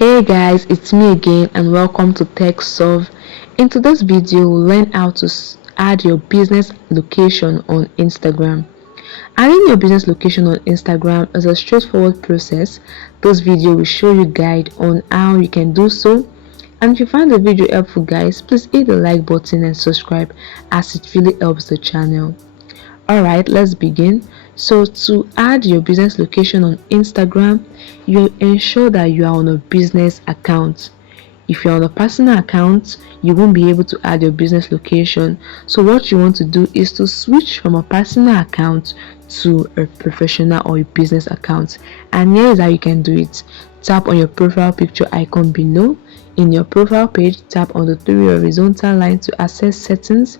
Hey guys, it's me again and welcome to TechSolve. In today's video, we'll learn how to add your business location on Instagram. Adding your business location on Instagram is a straightforward process. This video will show you guide on how you can do so. And if you find the video helpful guys, please hit the like button and subscribe as it really helps the channel. Alright, let's begin. So to add your business location on Instagram, you ensure that you are on a business account. If you're on a personal account, you won't be able to add your business location. So what you want to do is to switch from a personal account to a professional or a business account. And here is how you can do it. Tap on your profile picture icon below. In your profile page, tap on the three horizontal lines to access settings.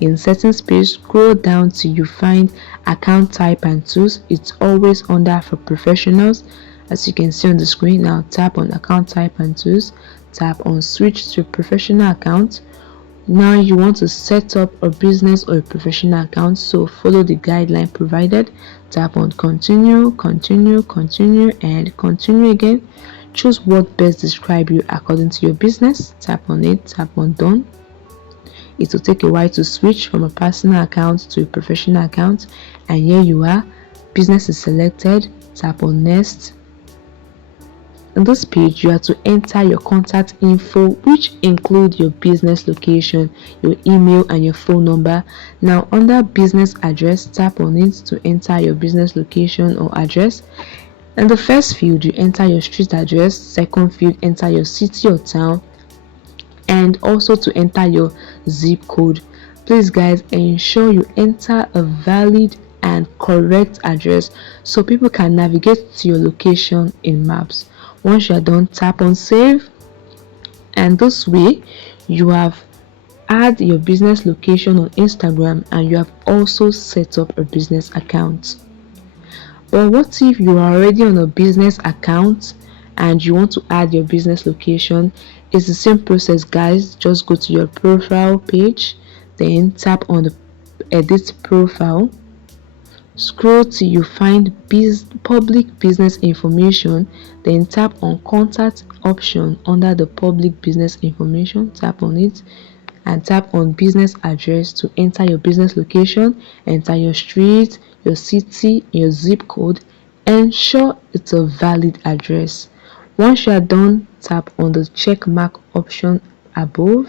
In settings page, scroll down till you find account type and tools. It's always under for professionals. As you can see on the screen now, tap on account type and tools. Tap on switch to professional account. Now you want to set up a business or a professional account, so follow the guideline provided. Tap on continue, continue, continue, and continue again. Choose what best describe you according to your business. Tap on it, tap on done. It will take a while to switch from a personal account to a professional account, and here you are. Business is selected. Tap on next. On this page, you have to enter your contact info, which include your business location, your email, and your phone number. Now under business address, tap on it to enter your business location or address. In the first field, you enter your street address. Second field, enter your city or town, and also to enter your zip code. Please guys, ensure you enter a valid and correct address so people can navigate to your location in maps. Once you are done, tap on save, and this way you have add your business location on Instagram and you have also set up a business account. But what if you are already on a business account and you want to add your business location? It's the same process guys. Just go to your profile page, then tap on the edit profile, scroll till you find public business information, then tap on contact option under the public business information. Tap on it and tap on business address to enter your business location. Enter your street, your city, your zip code. Ensure it's a valid address. Once you are done, tap on the check mark option above,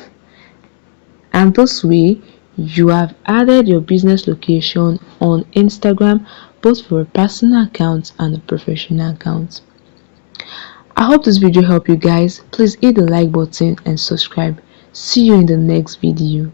and this way you have added your business location on Instagram, both for a personal account and a professional account. I hope this video helped you guys. Please hit the like button and subscribe. See you in the next video.